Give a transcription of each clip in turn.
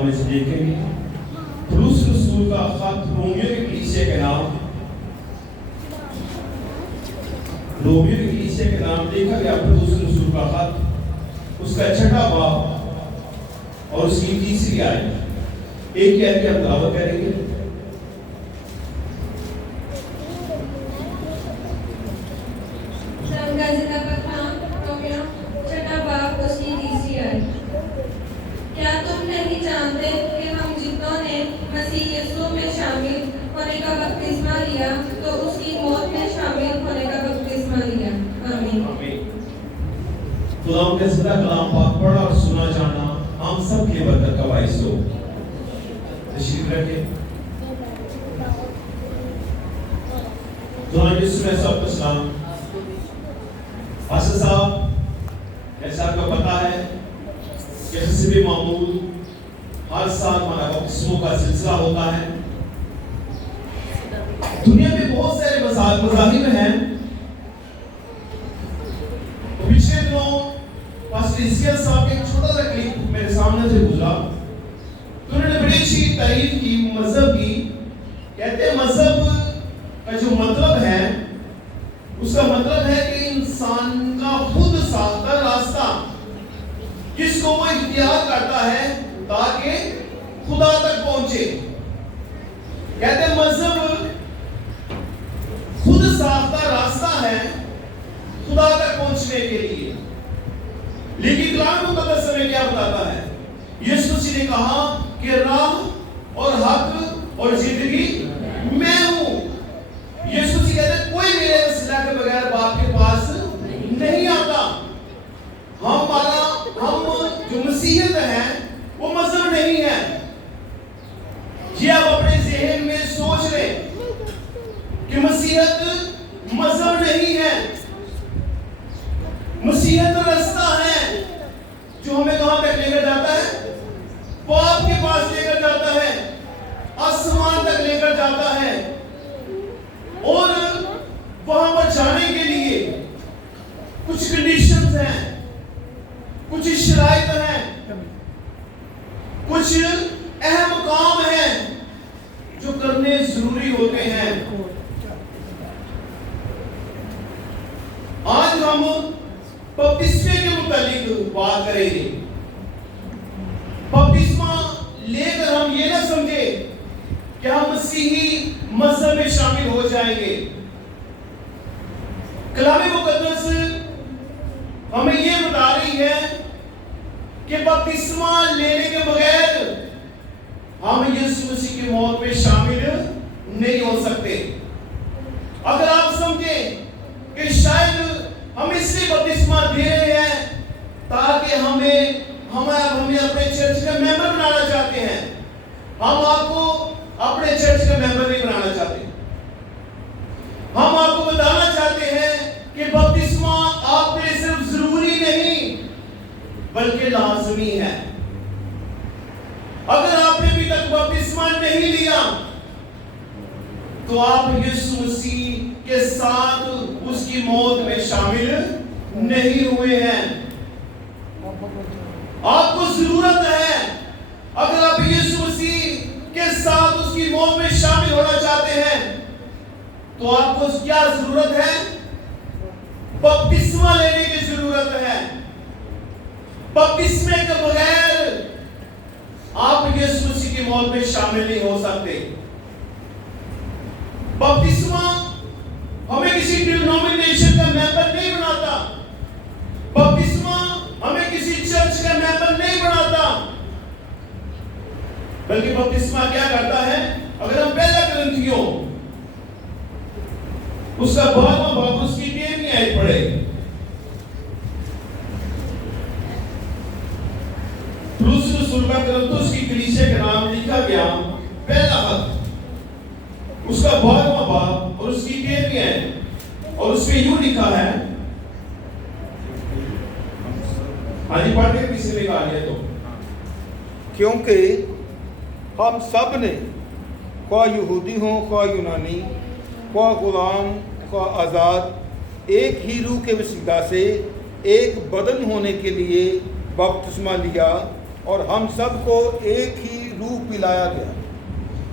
کلام میں سے دیکھیں گے پولس رسول کا خط رومیو کی کلیسیا کے نام دیکھا گیا پولس رسول کا خط اس کا چھٹا باب اور اس کی تیسری آیت ایک ہی آیت کی ہم تلاوت کریں گے. کیا تم نہیں جانتے کہ ہم جتنوں نے مسیح یسوع میں شامل ہونے کا بپتسمہ لیا تو اس کی موت میں شامل ہونے کا بپتسمہ لیا. آمین. خدا کے زندہ کلام پاک پڑھا اور سنا جانا ہم سب کے برکت کا باعث ہو. تشریف رکھیں. خدا یسوع میں سب کو سلام. حسن صاحب جیسا آپ کو پتا ہے کہ حسب معمول ہر سال ہمارا بپتسموں کا سلسلہ ہوتا ہے. دنیا میں بہت سارے مذاہب ہیں. پچھلے دنوں پاسٹر اسکیل صاحب کے ایک چھوٹا سا کلپ میرے سامنے سے گزرا تو انہوں نے بڑی اچھی تعریف کی مذہب کی. کہتے ہیں مذہب کا جو مطلب ہے اس کا مطلب ہے کہ انسان کا خود ساختہ راستہ جس کو وہ اختیار کرتا ہے تاکہ خدا تک پہنچے. کہتے ہیں مذہب خود ساختہ راستہ ہے خدا تک پہنچنے کے لیے. لیکن کلام مقدس ہمیں کیا بتاتا ہے؟ یسوع مسیح نے کہا کہ راہ اور حق اور زندگی میں ہوں. یسوع مسیح کہتے ہیں کوئی میرے وسیلہ کے بغیر باپ کے پاس نہیں آتا. ہم جو مسیحیت ہے وہ مذہب نہیں ہے. یہ آپ اپنے ذہن میں سوچ لیں کہ مسیحیت مذہب نہیں ہے. مسیحیت رستہ ہے جو ہمیں کہاں تک لے کر جاتا ہے؟ باپ کے پاس لے کر جاتا ہے, آسمان تک لے کر جاتا ہے. اور وہاں پر جانے کے لیے کچھ کنڈیشنز ہیں, کچھ شرائط ہیں, کچھ اہم کام ہیں جو کرنے ضروری ہوتے ہیں. آج ہم بپتسمے کے متعلق بات کریں گے. بپتسمہ لے کر ہم یہ نہ سمجھے کہ ہم مسیحی مذہب میں شامل ہو جائیں گے. کلام مقدس ہمیں یہ بتا رہی ہے کہ بپتسمہ لینے کے بغیر ہم یسوع مسیح کی موت میں شامل نہیں ہو سکتے. اگر آپ سمجھیں کہ شاید ہم اس لیے بپتسمہ دے رہے ہیں تاکہ ہمیں اپنے چرچ کا ممبر بنانا چاہتے ہیں, ہم آپ کو اپنے چرچ کا ممبر نہیں بنانا چاہتے. ہم آپ کو بتانا چاہتے ہیں کہ بپتسمہ آپ کے لیے صرف ضروری نہیں بلکہ لازمی ہے. اگر آپ نے ابھی تک بپتسمہ نہیں لیا تو آپ یسوع مسیح کے ساتھ اس کی موت میں شامل نہیں ہوئے ہیں. آپ کو ضرورت ہے, اگر آپ یسوع مسیح کے ساتھ اس کی موت میں شامل ہونا چاہتے ہیں تو آپ کو کیا ضرورت ہے؟ بپتسمہ لینے کی ضرورت ہے. بپتسمے کے بغیر آپ یسوع مسیح کی موت میں شامل نہیں ہو سکتے. بپتسمہ ہمیں کسی ڈینومینیشن کا ممبر نہیں بناتا. بپتسمہ ہمیں کسی چرچ کا ممبر نہیں بناتا. بلکہ بپتسمہ کیا کرتا ہے؟ اگر ہم پہلا کرنتھیوں اس کا 12واں باب اس کی 13ویں آیت پڑھیں. پولس رسول کا کرنتھوس کی کلیسیا کا نام لکھا گیا پہلا خط اس کا 12واں باب اور اس کی 13ویں آیت, اور اس میں یوں لکھا ہے. ہاں جی پڑھ کے کسی نے کہا لیا تو. کیونکہ ہم سب نے خواہ یہودی ہوں خواہ یونانی خواہ غلام خواہ آزاد ایک ہی روح کے وسیلہ سے ایک بدن ہونے کے لیے بپتسمہ لیا اور ہم سب کو ایک ہی روح پلایا گیا۔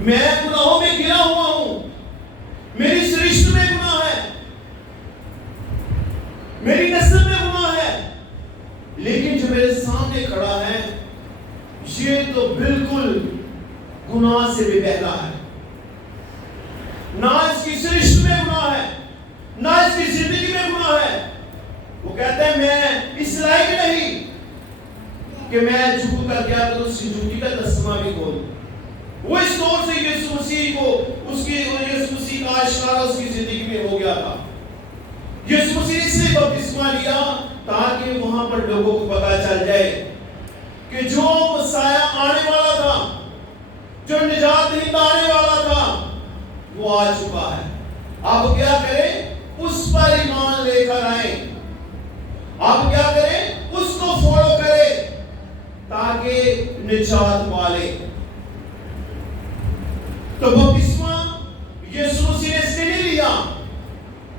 میں گناہوں میں گرا ہوا ہوں، میری سرشت میں گناہ ہے، میری نسل میں گناہ ہے، لیکن جو میرے سامنے کھڑا ہے یہ تو بالکل گناہ سے بھی بہلا ہے، نہ اس کی سرشت میں گناہ ہے، نہ اس کی زندگی میں گناہ ہے۔ وہ کہتا ہے میں اس لائق نہیں کہ میں جھوٹ کر گیا تو اس کی جھوٹی کا تسمہ بھی کھول۔ وہ اس طور سے یسوع مسیح کو یسوع مسیح کا اشارہ اس کی زندگی میں ہو گیا تھا۔ یسوع مسیح سے بپتسمہ لیا تاکہ وہاں پر لوگوں کو پتا چل جائے کہ جو مسیح آنے والا تھا، جو نجات دہندہ آنے والا تھا، وہ آ چکا ہے۔ آپ کیا کریں؟ اس پر ایمان لے کر آئیں۔ آپ کیا کریں؟ اس کو فالو کریں تاکہ نجات پالے۔ تو بپتسمہ یسوع مسیح نے اس نے نہیں لیا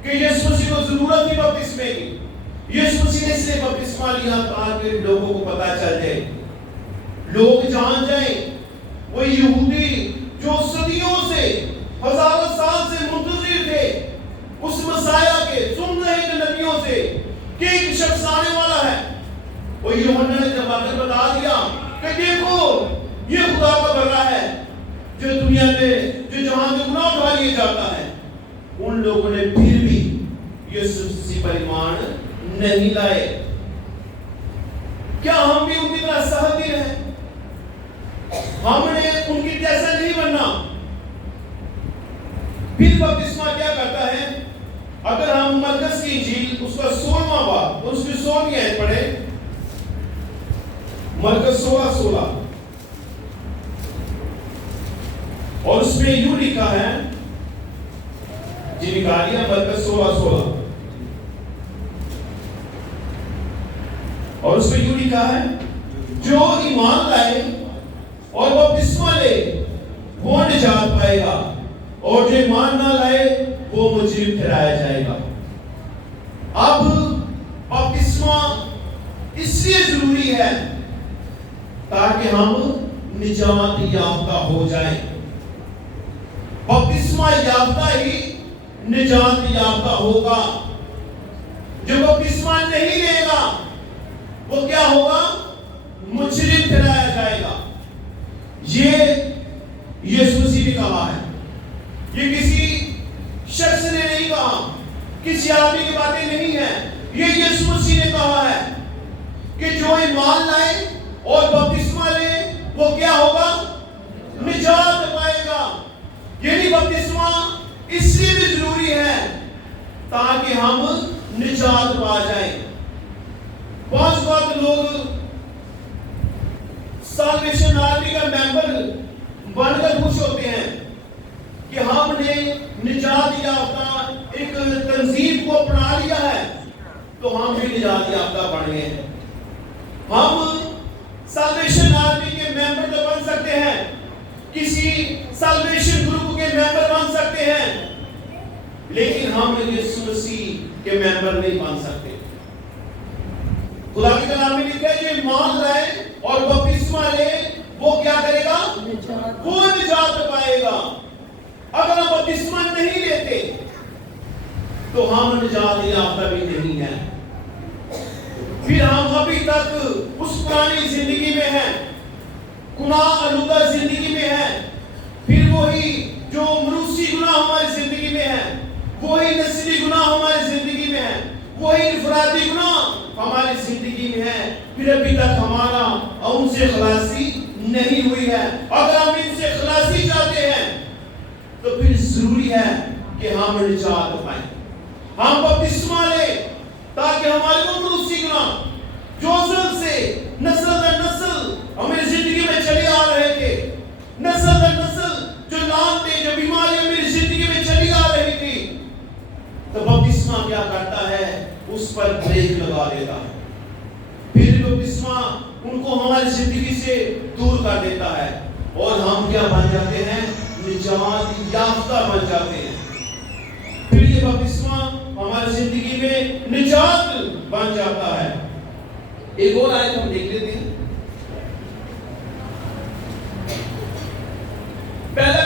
کہ یسوع مسیح کو ضرورت تھی بپتسمے کی، یسوع مسیح نے اس لیے بپتسمہ لیا تاکہ لوگوں کو پتا چل جائے، لوگ جان جائیں وہ یہودی جو صدیوں سے، ہزاروں سال سے منتظر تھے اس مسیح کے، سن رہے تھے نبیوں سے کہ ایک شخص آنے والا ہے۔ وہ یوحنا نے جب آ کر بتا دیا کہ دیکھو یہ خدا کا بندہ ہے جو دنیا میں، جو جہان میں گناہ اٹھا لیے جاتا ہے، ان لوگوں نے پھر بھی یسوع مسیح پر ایمان نہیں لائے۔ کیا ہم بھی ان کی طرح سہل دل ہیں؟ ہم نے ان کی جیسا نہیں بننا۔ پھر بپتسمہ کیا کرتا ہے؟ اگر ہم مرکز کی انجیل اس کا 16واں باب، اس کی 16ویں آیت پڑھیں، مرکز 16:16، اور اس میں یوں لکھا ہے، جی نکالیے مرکز 16:16، اور اس میں یوں لکھا ہے جو ایمان لائے اور بپتسمہ لے وہ نجات پائے گا، اور جو ایمان نہ لائے وہ مجرم ٹھہرایا جائے گا۔ اب بپتسمہ اس لیے ضروری ہے تاکہ ہم نجات یافتہ ہو جائیں۔ بپتسمہ یافتہ ہی نجات یافتہ ہوگا۔ جو بپتسمہ نہیں لے گا وہ کیا ہوگا؟ مجرم ٹھہرایا جائے گا۔ یہ یسوع مسیح نے کہا ہے، یہ کسی شخص نے نہیں کہا، کسی آدمی کی باتیں نہیں ہیں، یہ یسوع مسیح نے کہا ہے کہ جو ایمان لائے اور بپتسمہ لے وہ کیا ہوگا؟ نجات پائے گا۔ یعنی بپتسمہ اس لیے بھی ضروری ہے تاکہ ہم نجات پا جائیں۔ بعض وقت لوگ سالویشن آرمی کا ممبر بن کر خوش ہوتے ہیں کہ ہم نے نجات یافتہ ایک تنظیم کو اپنا لیا ہے تو ہم بھی نجات یافتہ بن گئے ہیں۔ ہم سالویشن آرمی کے ممبر تو بن سکتے ہیں، کسی سالویشن گروپ کے ممبر بن سکتے ہیں، لیکن ہم یسوع مسیح کے ممبر نہیں بن سکتے۔ خدا کی کلام میں لکھا ہے جو ایمان لائے اور بپتسمہ لے وہ کیا کرے گا؟ وہ نجات پائے گا۔ اگر ہم بپتسمہ نہیں لیتے تو ہم نجات یافتہ بھی نہیں ہیں، پھر ہم ابھی تک اس پرانی زندگی میں ہیں، گناہ آلودہ زندگی میں ہیں، پھر وہی جو مروسی گناہ ہماری زندگی میں ہے، وہی نسلی گناہ ہماری زندگی میں ہے، وہی انفرادی گناہ ہماری زندگی میں ہے، پھر ابھی تک ہمارا ان سے خلاصی نہیں ہوئی ہے۔ اگر ہم ان سے خلاصی چاہتے ہیں تو پھر ضروری ہے کہ ہم نجات پائیں، ہم بپتسمہ لیں تاکہ ہمارے وہ مروسی گناہ جو ازل سے نسل در نسل ہمیں زندگی میں چلے آ رہے تھے، نسل در نسل جو لعنتیں، جو بیماریاں میری زندگی میں چلی آ رہی تھی، تو بپتسمہ کیا کرتا ہے؟ اس پر بریک لگا دیتا ہے، پھر بپتسمہ ان کو ہماری زندگی سے دور کر دیتا ہے، اور ہم کیا بن جاتے ہیں؟ نجات یافتہ بن جاتے ہیں۔ پھر یہ بپتسمہ ہماری زندگی میں نجات بن جاتا ہے۔ ایک اور آیت ہم دیکھ لیتے ہیں، پہلا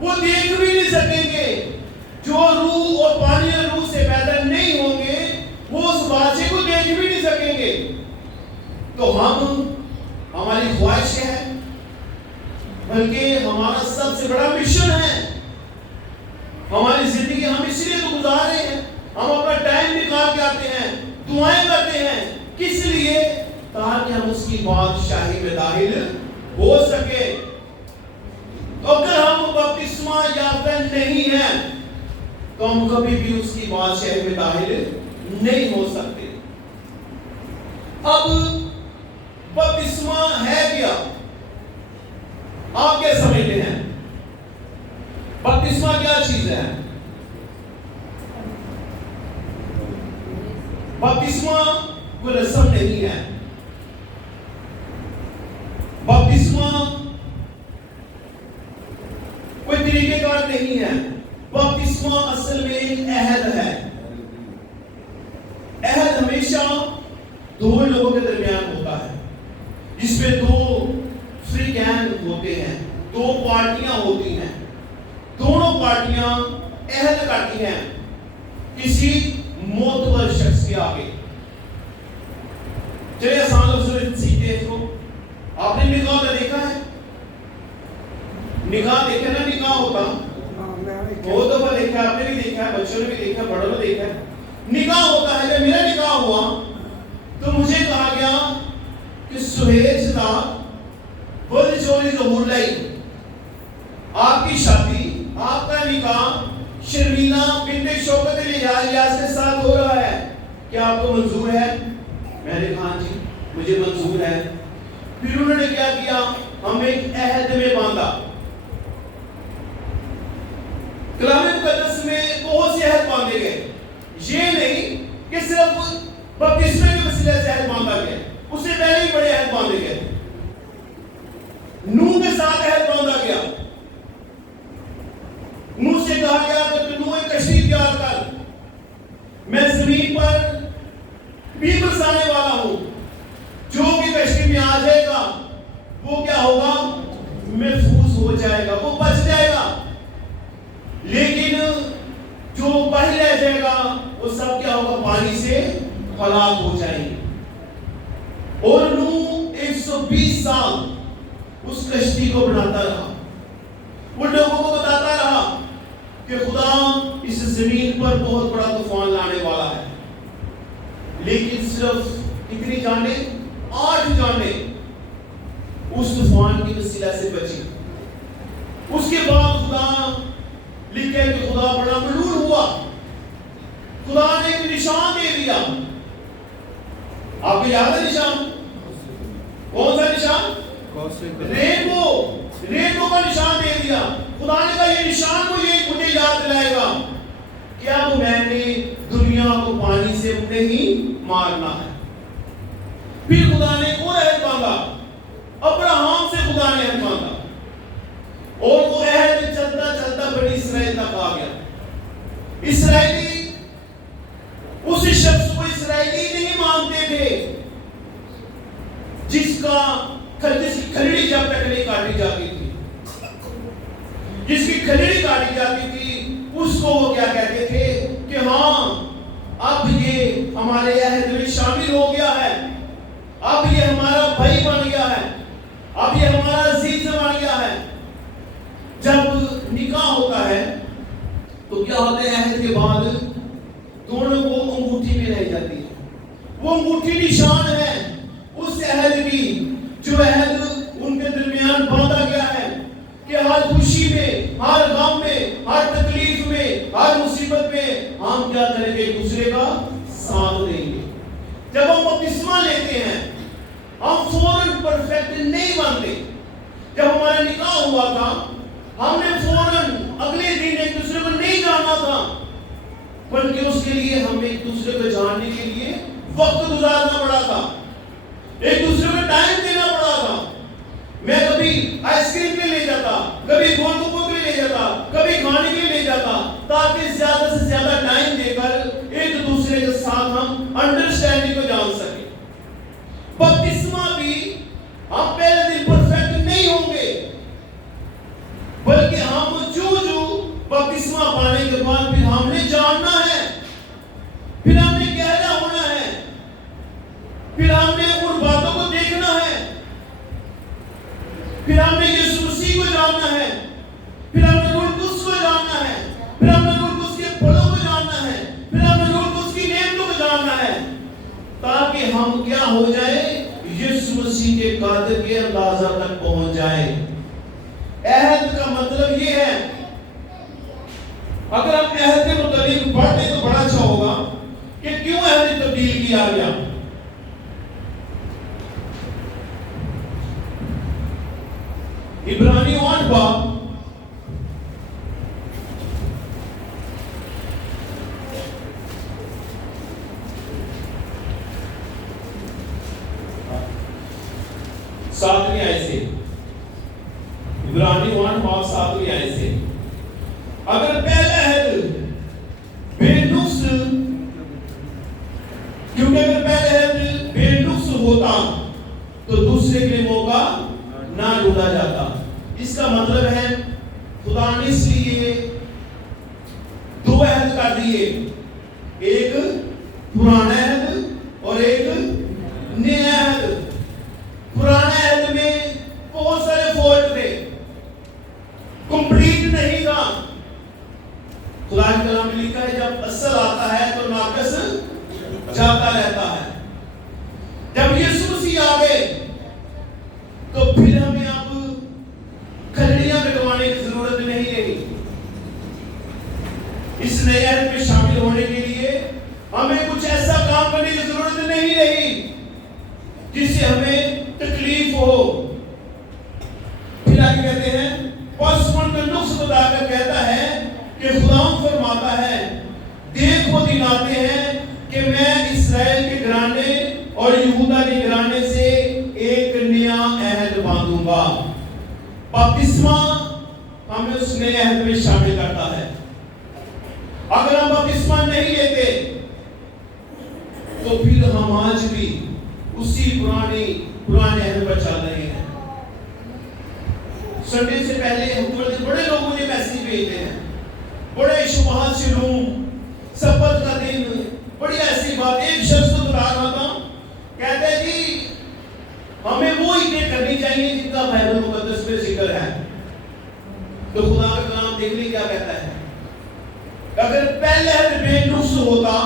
وہ دیکھ بھی نہیں سکیں گے. جو روح اور پانی اور روح سے پیدا نہیں ہوں گے وہ اس بادشاہ کو دیکھ بھی نہیں سکیں گے. تو ہماری خواہش ہے، بلکہ ہمارا سب سے بڑا مشن ہے. ہماری زندگی ہم اس لیے تو گزار رہے ہیں، ہم اپنا ٹائم نکال کے آتے ہیں، دعائیں کرتے ہیں. کس لیے؟ تاکہ ہم اس کی بادشاہی میں داخل ہو سکے. اگر ہم بپتسمہ یافتہ نہیں ہیں تو ہم کبھی بھی اس کی بادشاہی میں داخل نہیں ہو سکتے. اب بپتسمہ ہے کیا؟ آپ کیا سمجھتے ہیں؟ بپتسمہ کیا چیز ہے؟ بپتسمہ کوئی رسم نہیں ہے. بپتسمہ کوئی طریقہ کار نہیں ہے. بپتسمہ اصل میں ایک عہد ہے. عہد ہمیشہ دو لوگوں کے درمیان ہوتا ہے، جس میں دو فریقین ہوتے ہیں، دو پارٹیاں ہوتی ہیں. دونوں پارٹیاں عہد کرتی ہیں کسی معتبر شخص کے آگے. چلیے آسان لفظوں میں سیکھتے ہیں اس کو. آپ نے نکاح کا دیکھا ہے؟ نکاح دیکھا نا؟ نکاح ہوتا بہت دفعہ دیکھا ہے، آپ نے بھی دیکھا ہے، بچوں نے بھی دیکھا ہے، بڑوں نے دیکھا ہے. نکاح ہوتا ہے. جب میرا نکاح ہوا تو مجھے کہا گیا کہ سہیل صاحب ول چوری ظہور لائی، آپ کی شادی، آپ کا نکاح شرمیلا بنت شوکت الیاس کے ساتھ ہو رہا ہے، کیا آپ کو منظور ہے؟ میں نے کہا جی مجھے منظور ہے. پھر انہوں نے کیا کیا؟ ہم ایک عہد میں باندھا. کلام مقدس میں بہت سے عہد باندھے گئے. یہ نہیں کہ صرف بپتسمے کے وسیلے سے عہد باندھا گیا، اس سے پہلے ہی بڑے عہد باندھے گئے. نوح کے ساتھ عہد باندھا گیا. نوح سے کہا گیا کہ نوح ایک کشتی تیار کر، میں زمین پر بھی برسانے والا ہوں، جو بھی کشتی میں آ جائے گا وہ کیا ہوگا؟ محفوظ ہو جائے گا، وہ بچ جائے گا. لیکن جو باہر رہ جائے گا وہ سب کیا ہوگا؟ پانی سے ہلاک ہو جائیں گے. اور نوح 120 سال اس کشتی کو بناتا رہا، ان لوگوں کو بتاتا رہا کہ خدا اس زمین پر بہت بڑا طوفان لانے والا ہے. لیکن صرف کتنی جانیں؟ 8 جانیں اس طوفان کی وسیلہ سے بچی. اس کے بعد خدا لکھے کہ خدا بڑا ملول ہوا. خدا نے ایک نشان دے دیا. آپ کو یاد ہے نشان؟ کون سا نشان؟ رینبو کا نشان دے دیا. خدا نے کہا یہ نشان مجھے یاد دلائے گا کہ اب میں نے دنیا کو پانی سے نہیں مارنا ہے. پھر خدا نے ایک اور عہد باندھا. ابراہیم سے خدا نے عہد باندھا، اور وہ عہد چلتا چلتا بنی اسرائیل تک آ گیا. اسرائیلی اس شخص کو اسرائیلی نہیں مانتے تھے جس کی کھلڑی جب تک نہیں کاٹی جاتی تھی. جس کی کھلڑی کاٹی جاتی تھی اس کو وہ کیا کہتے تھے کہ ہاں اب یہ ہمارے عہد میں شامل ہو گیا ہے، اب یہ ہمارا بھائی بن گیا ہے، اب یہ ہمارا عزیز بن گیا ہے. جب نکاح ہوتا ہے تو کیا ہوتا ہے؟ عہد کے بعد دونوں کو انگوٹھی میں رہ جاتی ہے. وہ انگوٹھی نشان ہے اس عہد کی، جو عہد ان کے درمیان باندھا گیا ہے کہ ہر خوشی میں، ہر غم میں، ہر تکلیف میں، ہر مصیبت میں ہم کیا کریں گے؟ ایک دوسرے کا ساتھ دیں گے. جب ہم بپتسمہ لیتے ہیں ہم فوراً پرفیکٹ نہیں بنتے. جب ہمارا نکاح ہوا تھا ہم نے فوراً اگلے دن ایک دوسرے کو نہیں جانا تھا، بلکہ اس کے لیے ہم ایک دوسرے کو جاننے کے لیے وقت گزارنا پڑا تھا، ایک دوسرے کو ٹائم دینا پڑا تھا. میں کبھی آئس کریم کے لیے لے جاتا، کبھی گول گپوں کے لیے لے جاتا، کبھی کھانے کے لیے لے جاتا، تاکہ زیادہ سے زیادہ ٹائم دے کر ایک دوسرے کے ساتھ ہم انڈرسٹینڈنگ کو جان سکیں. بپتسمہ بھی ہم پہلے دن پرفیکٹ نہیں ہوں گے، بلکہ ہم جو ہو جائے, یسوع مسیح کے قدر کے اندازہ تک پہنچ جائے. عہد کا مطلب یہ ہے, اگر ہم عہد کے متعلق پڑھتے تو بڑا اچھا ہوگا کہ کیوں عہد تبدیل کیا گیا. عبرانیوں 8 باب ساتویں آیت سے, عبرانیوں 8 باب 7ویں آیت سے, اگر پہلا عہد بے نقص, کیونکہ اگر پہلا عہد بے نقص ہوتا تو دوسرے کے لیے موقع نہ ڈھونڈا جاتا. اس کا مطلب ہے خدا نے اس لیے 2 عہد کر دیے, ایک پرانا عہد اور ایک نیا عہد. پرانے عہد میں بہت سارے فالٹ تھے, کمپلیٹ نہیں تھا. خدا کے کلام میں لکھا ہے جب اصل آتا ہے تو ناقص جاتا رہتا ہے. جب یسوع مسیح آ گئے تو پھر ہمیں اب کھلڑیاں بٹوانے کی ضرورت نہیں رہی. اس نئے عہد میں شامل ہونے کے لیے ہمیں کچھ ایسا کام کرنے کی ضرورت نہیں رہی جس سے ہمیں تکلیف ہو. پھر آگے کہتے ہیں, پس ان کا نقص بتا کر کہتا ہے کہ خدا فرماتا ہے, دیکھو دن آتے ہیں کہ میں اسرائیل کے گھرانے اور یہودا کے گھرانے سے ایک نیا عہد باندھوں گا. بپتسمہ ہمیں اس نئے عہد میں شامل کرتا ہے. اگر ہم بپتسمہ نہیں لیتے تو پھر ہم آج بھی اسی پرانے عہد پر چل رہے ہیں. سنڈے سے پہلے بڑے لوگ مجھے میسیج بھیجتے ہیں, بڑے شبہات سے لوگ, سبت کا دن, بڑی ایسی بات. ایک شخص تو بتا رہا تھا, کہتے ہیں جی ہمیں وہ عیدیں کرنی چاہیے جن کا بائبل مقدس میں ذکر ہے. تو خدا کا کلام دیکھ لیں کیا کہتا ہے. اگر پہلے عہد بے نقص ہوتا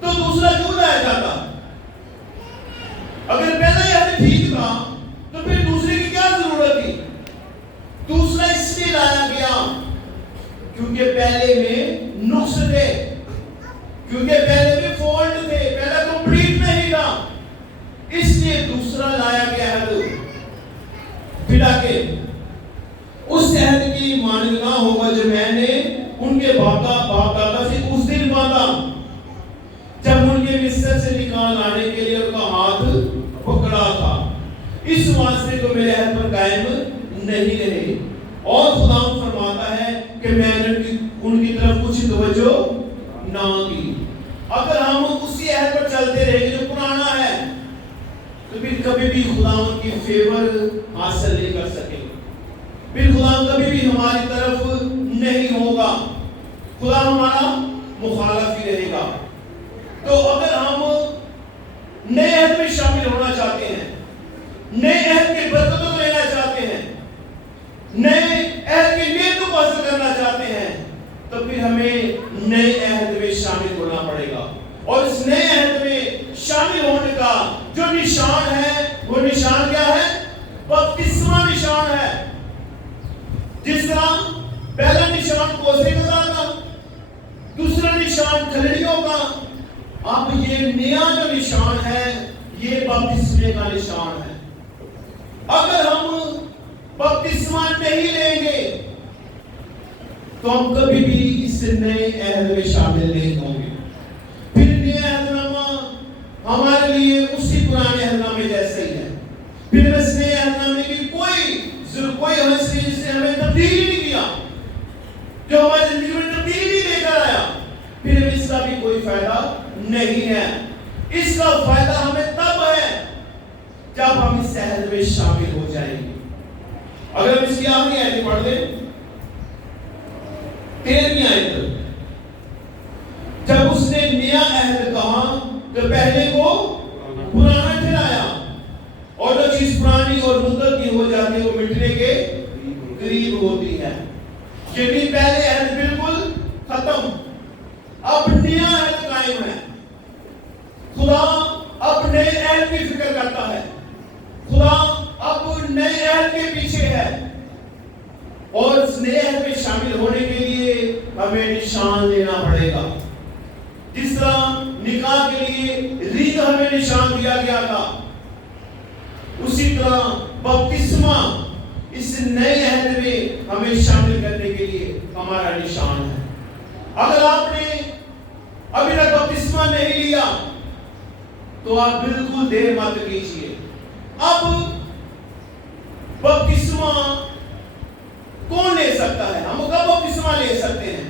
تو دوسرا کیوں لایا جاتا. اگر پہلا عہد ٹھیک تھا تو پھر دوسرے کی کیا ضرورت تھی. دوسرا اس لیے لایا گیا کیونکہ پہلے میں نقص تھے, کیونکہ پہلے میں فالٹ تھے, پہلا کمپلیٹ نہیں تھا, اس لیے دوسرا لایا گیا عہد. پھر آگے, اس عہد کی مانند نہ ہوگا جو میں نے ان کے باپ دادا سے اس دن باندھا جب ان کے مصر سے نکال لانے کے لیے ان کا ہاتھ پکڑا تھا. اس واسطے تو میرے عہد پر قائم نہیں رہے. اور خدا فرماتا ہے کہ میں نے ان کی طرف کچھ توجہ نہ کی. اگر ہم اسی عہد پر چلتے رہیں گے جو پرانا ہے تو پھر کبھی بھی خدا کی فیور حاصل نہیں کر سکے. پھر خدا کبھی بھی ہماری طرف نہیں ہوگا, خدا ہمارا مخالف ہی رہے گا. تو اگر ہم نئے عہد میں شامل ہونا چاہتے ہیں, نئے عہد کی برکتوں کو لینا چاہتے ہیں, نئے عہد کی نعمتوں کو حاصل کرنا چاہتے ہیں, تو پھر ہمیں نئے عہد میں شامل ہونا پڑے گا. اور اس نئے عہد میں شامل ہونے کا جو نشان ہے وہ نشان کیا ہے؟ بپتسمہ نشان ہے. جس طرح پہلا نشان کوسے کا تھا, دوسرا نشان کھلڑیوں کا, اب یہ نیا جو نشان ہے یہ بپتسمے کا نشان ہے. اگر ہم بپتسمہ نہیں لیں گے تو ہم کبھی بھی اس نئے عہد میں شامل نہیں ہوں گے. پھر نیا عہد نامہ ہمارے لیے اسی پرانے عہد نامے جیسے ہی ہے. پھر اس نئے عہد نامے کی کوئی حصہ جس نے ہمیں تبدیلی نہیں کیا, جو ہماری زندگی میں تبدیلی لے کر آیا, پھر اس کا بھی کوئی فائدہ نہیں ہے. اس کا فائدہ ہمیں تب ہے جب ہم اس عہد میں شامل ہو جائیں گے. اگر ہم اس کی آخری آیت پڑھ لیں, 13ویں آیت, جب اس نے نیا عہد کہا تو پہلے کو پرانا ٹھہرایا, اور جو چیز پرانی اور مدت کی ہو جاتی ہے وہ مٹنے کے قریب ہوتی ہے. یعنی پہلے عہد بالکل ختم, اب نیا عہد قائم ہے. خدا اب نئے عہد کی فکر شامل ہونے کے لیے ہمیں نشان لینا پڑے گا. جس طرح نکاح کے لیے رنگ ہمیں نشان دیا گیا تھا، اسی طرح بپتسمہ اس نئے عہد میں ہمیں شامل کرنے کے لیے ہمارا نشان ہے. اگر آپ نے ابھی تک بپتسمہ نہیں لیا تو آپ بالکل دیر مت کیجیے. اب بپتسمہ کون لے سکتا ہے؟ ہم کب بپتسمہ لے سکتے ہیں؟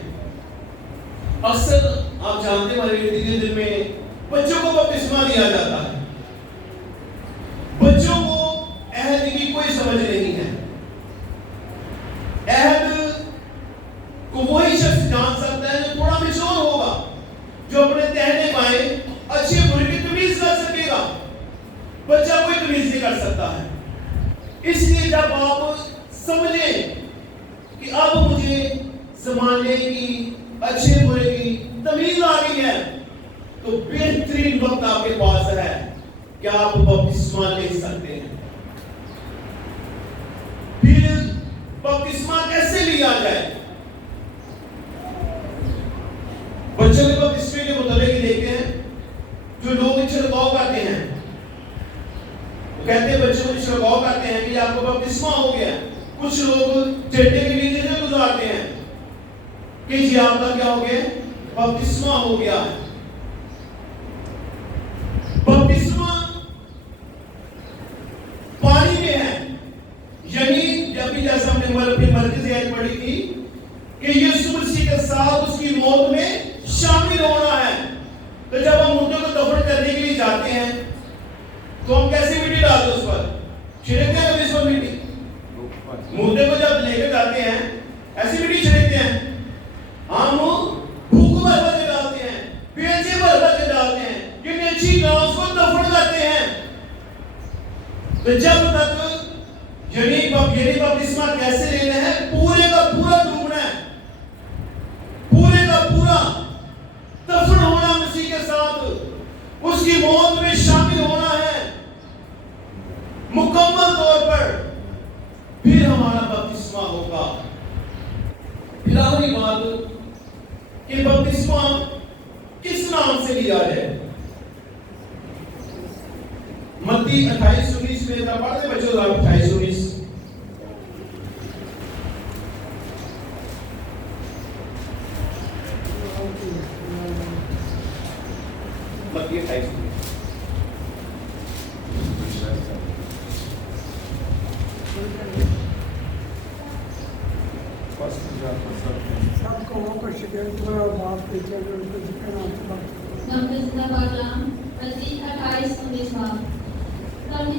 اکثر آپ جانتے ہیں ہمارے دل میں بچوں کو بپتسمہ دیا جاتا ہے. بچوں کو عہد کی کوئی سمجھ نہیں ہے. عہد کو وہی شخص جان سکتا ہے جو تھوڑا میچور ہوگا، جو اپنے دہنے بائیں اچھے برے کی تمیز کر سکے گا. بچہ کوئی تمیز نہیں کر سکتا ہے. اس لیے جب آپ سمجھیں کہ اب مجھے زمانے کی اچھے برے کی تمیز آ گئی ہے، تو بہترین وقت آپ کے پاس ہے کہ آپ بپتسمہ لے سکتے ہیں. پھر بپتسمہ کیسے لیا جائے؟ بچوں کے بپتسمے کے متعلق دیکھتے ہیں. جو لوگ چھڑکاؤ کرتے ہیں، کہتے ہیں بچوں کو چھڑکاؤ کرتے ہیں کہ آپ کو بپتسمہ ہو گیا. کچھ لوگ چٹے کے نیچے سے گزارتے ہیں کہ جی آپ کا کیا ہو گیا؟ بپتسمہ ہو گیا. بپتسمہ پانی میں ہے. یعنی جب بھی جیسا ہم نے اپنی مرکزی آیت پڑھی تھی کہ یسوع مسیح کے ساتھ اس کی موت میں شامل ہونا ہے. تو جب ہم مردوں کو دفن کرنے کے لیے جاتے ہیں تو ہم کیسے مٹی ڈالتے ہیں؟ اس پر چھڑکتے ہیں. کبھی اس پر مٹی مردے کو جب لے کے جاتے ہیں ایسی مٹی چھڑکتے ہیں. ہم بھوک بھر بھر کے ڈالتے ہیں، پیچے بھر بھر کے ڈالتے ہیں، کیونکہ اچھی طرح اس کو دفن کرتے ہیں. تو جب تک یعنی بپتسمہ کیسے لینا ہے؟ پورے کا پورا ڈوبنا ہے، پورے کا پورا دفن ہونا مسیح کے ساتھ، اس کی موت میں شامل ہونا ہے مکمل طور پر. پھر ہمارا بپتسمہ ہوگا. پھر آخری بات کہ بپتسمہ کس نام سے لیا جائے؟ متی 28:19 میں ذرا پڑھتے بچوں ذرا 28:19. متی 28:19. سب کو وہ شکایت اور باپ کے چلے ان کو ذکر زندہ پاکلام متی 28:19.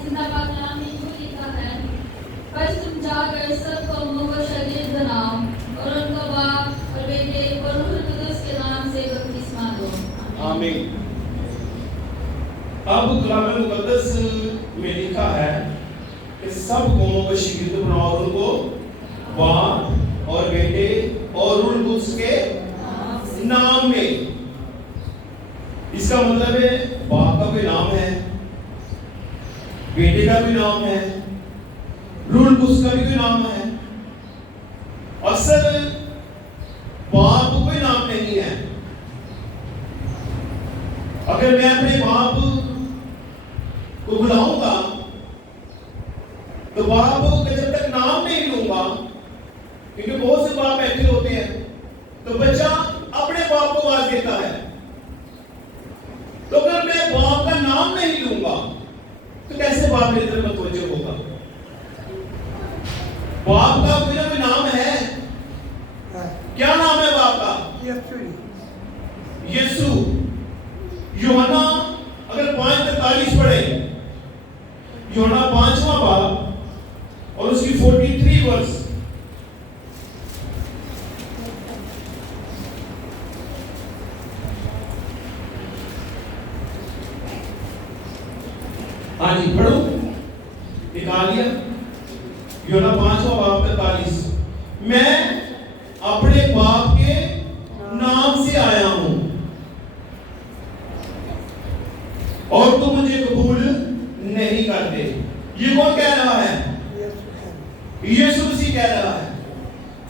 زندہ پاکلام میں یوں لکھا ہے، بس تم جا کر سب قوموں کو شاگرد بناؤ اور ان کو باپ اور بیٹے اور روح القدس کے نام سے بپتسمہ دو. آمین. اب کلام مقدس میں لکھا ہے کہ سب قوموں کو شاگرد بناؤ اور ان کو باپ اور بیٹے اور روح القدس کے نام میں. اس کا مطلب ہے باپ کا کوئی نام ہے، بیٹے کا بھی نام ہے، روح القدس کا بھی کوئی نام ہے. اصل باپ کو کوئی نام نہیں ہے. اگر میں اپنے باپ کو بلاؤں گا تو باپ کا جب تک نام نہیں لوں گا، کیونکہ بہت سے باپ ایسے ہوتے ہیں تو بچہ اپنے باپ کو آواز دیتا ہے. تو اگر میں باپ کا نام نہیں لوں گا تو کیسے باپ میری طرف متوجہ ہوگا؟ باپ کا کوئی نہ کوئی نام ہے. کیا نام ہے باپ کا؟ یسوع. یوحنا اگر 5:43 پڑھے، یوحنا 5واں باب اور اس کی 43 ورس. ہاں جی پڑھو، نکال لیا. یوحنا 5واں باب 43. میں اپنے باپ کے نام سے آیا ہوں اور تم مجھے قبول نہیں کرتے. یہ کون کہہ رہا ہے؟ یسوع مسیح کہہ رہا ہے.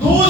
2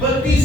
32